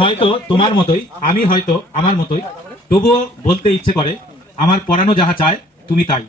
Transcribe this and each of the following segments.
হয়তো তোমার মতোই, আমি হয়তো আমার মতোই, তবুও বলতে ইচ্ছে করে আমার পরানো যাহা চায় তুমি তাই।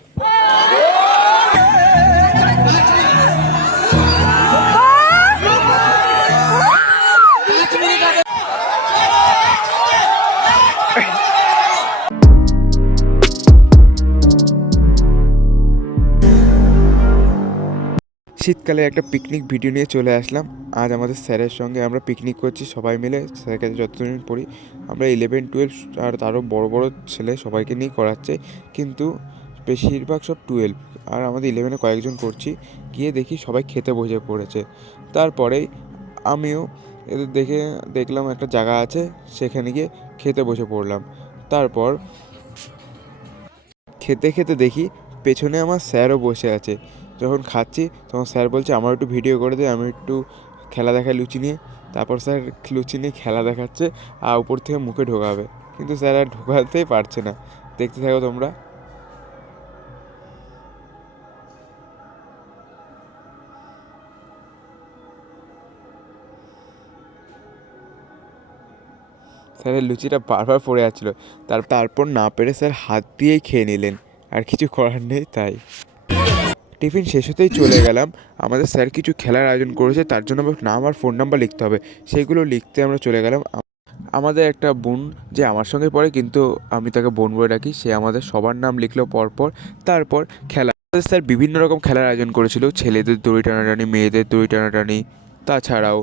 শীতকালে একটা পিকনিক ভিডিও নিয়ে চলে আসলাম। আজ আমাদের স্যারের সঙ্গে আমরা পিকনিক করছি সবাই মিলে। স্যারের কাছে যতদিন পড়ি আমরা 11-12 আর তারও বড় বড় ছেলে সবাইকে নিয়েই করাচ্ছে, কিন্তু বেশিরভাগ সব 12 আর আমাদের 11-এ কয়েকজন করছি। গিয়ে দেখি সবাই খেতে বসে পড়েছে। তারপরেই আমিও এদের দেখলাম একটা জায়গা আছে, সেখানে গিয়ে খেতে বসে পড়লাম। তারপর খেতে খেতে দেখি পেছনে আমার স্যারও বসে আছে। যখন খাচ্ছি তখন স্যার বলছে আমার একটু ভিডিও করে দে, আমি একটু খেলা দেখাই লুচি নিয়ে। তারপর স্যার লুচি নিয়ে খেলা দেখাচ্ছে আর উপর থেকে মুখে ঢোকাবে, কিন্তু স্যার আর ঢোকাতেই পারছে না। দেখতে থাকো তোমরা। স্যারের লুচিটা বারবার পড়ে যাচ্ছিলো। তারপর না পেরে স্যার হাত দিয়েই খেয়ে নিলেন, আর কিছু করার নেই তাই। টিফিন শেষ হতেই চলে গেলাম। আমাদের স্যার কিছু খেলার আয়োজন করেছে, তার জন্য নাম আর ফোন নাম্বার লিখতে হবে। সেইগুলো লিখতে আমরা চলে গেলাম। আমাদের একটা বোন যে আমার সঙ্গে পড়ে, কিন্তু আমি তাকে বোন বলে ডাকি, সে আমাদের সবার নাম লিখলো পরপর। তারপর খেলা, আমাদের স্যার বিভিন্ন রকম খেলার আয়োজন করেছিল। ছেলেদের দড়ি টানাটানি, মেয়েদের দড়ি টানাটানি, তাছাড়াও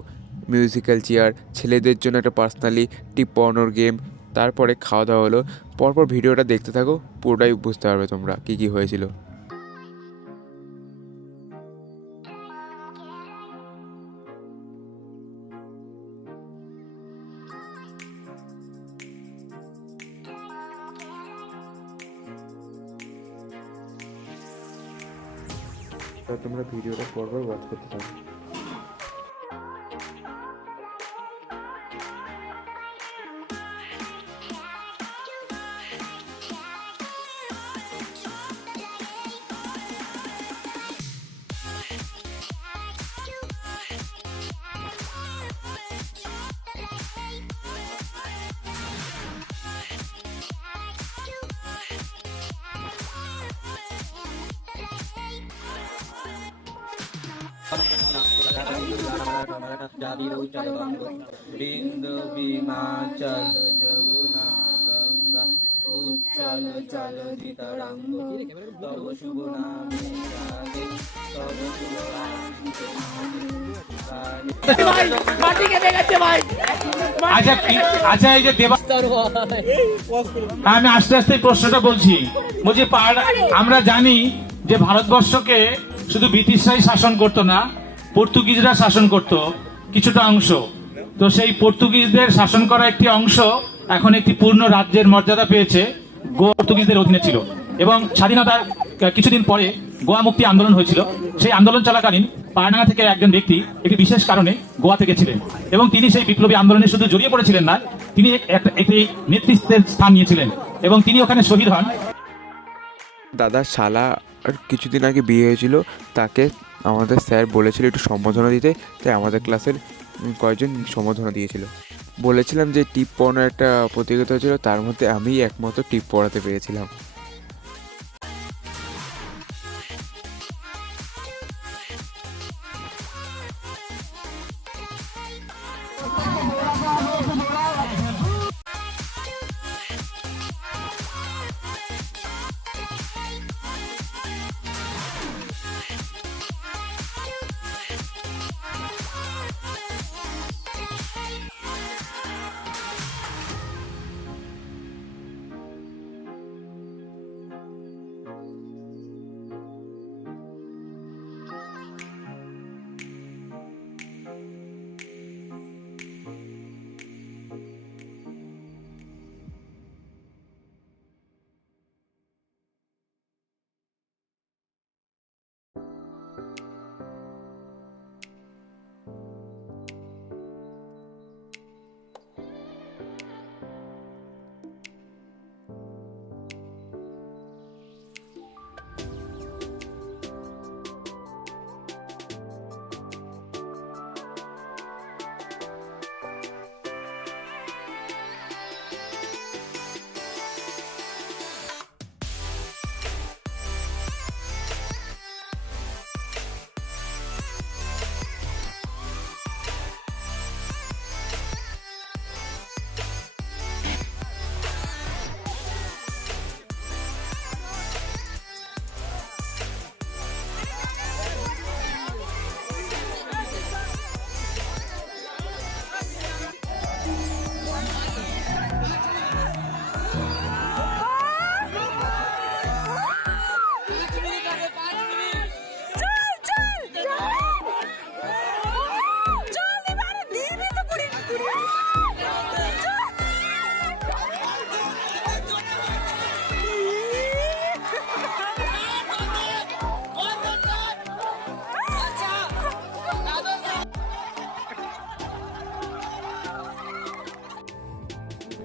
মিউজিক্যাল চেয়ার, ছেলেদের জন্য একটা পার্সোনালি টিপ পড়ানোর গেম। তারপরে খাওয়া দাওয়া হলো। পরপর ভিডিওটা দেখতে থাকো, পুরোটাই বুঝতে পারবে তোমরা কী কী হয়েছিল। তোমরা ভিডিওটা পরপর ওয়াচ করতে থাকো। বিন্দু বিমাচল যমুনা গঙ্গা উচ্চল চলতি তরঙ্গ তব শুভ নামে জাগে তব শুভ আচ্ছা, এই যে আমি আস্তে আস্তে প্রশ্নটা বলছি। আমরা জানি যে ভারতবর্ষকে শুধু ব্রিটিশরাই শাসন করতো না, পর্তুগিজরা শাসন করত কিছুটা অংশ। তো সেই পর্তুগিজদের শাসন করা একটি অংশ এখন একটি পূর্ণ রাজ্যের মর্যাদা পেয়েছে, গোয়া পর্তুগিজদের অধীনে ছিল। এবং স্বাধীনতার কিছুদিন পরে গোয়া মুক্তি আন্দোলন হয়েছিল। সেই আন্দোলন চলাকালীন পায়রাডাঙ্গা থেকে একজন ব্যক্তি একটি বিশেষ কারণে গোয়া থেকে ছিলেন, এবং তিনি সেই বিপ্লবী আন্দোলনে শুধু জড়িয়ে পড়েছিলেন না, তিনি একটি নেতৃত্বের স্থান নিয়েছিলেন এবং তিনি ওখানে শহীদ হন। দাদা শালা আর কিছুদিন আগে বিয়ে হয়েছিল, তাকে আমাদের স্যার বলেছিল একটু সম্বোধনা দিতে, তাই আমাদের ক্লাসের কয়েকজন সম্বোধনা দিয়েছিল। বলেছিলাম যে টিপ পড়ানোর একটা প্রতিযোগিতা হয়েছিল, তার মধ্যে আমি একমাত্র টিপ পড়াতে পেরেছিলাম।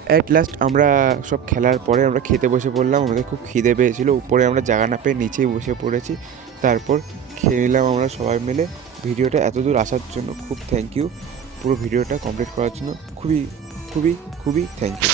অ্যাট লাস্ট আমরা সব খেলার পরে আমরা খেতে বসে পড়লাম। আমাদের খুব খিদে পেয়েছিলো, উপরে আমরা জায়গা না পেয়ে নিচেই বসে পড়েছি। তারপর খেয়ে নিলাম আমরা সবাই মিলে। ভিডিওটা এত দূর আসার জন্য খুব থ্যাংক ইউ, পুরো ভিডিওটা কমপ্লিট করার জন্য খুবই খুবই খুবই থ্যাংক ইউ।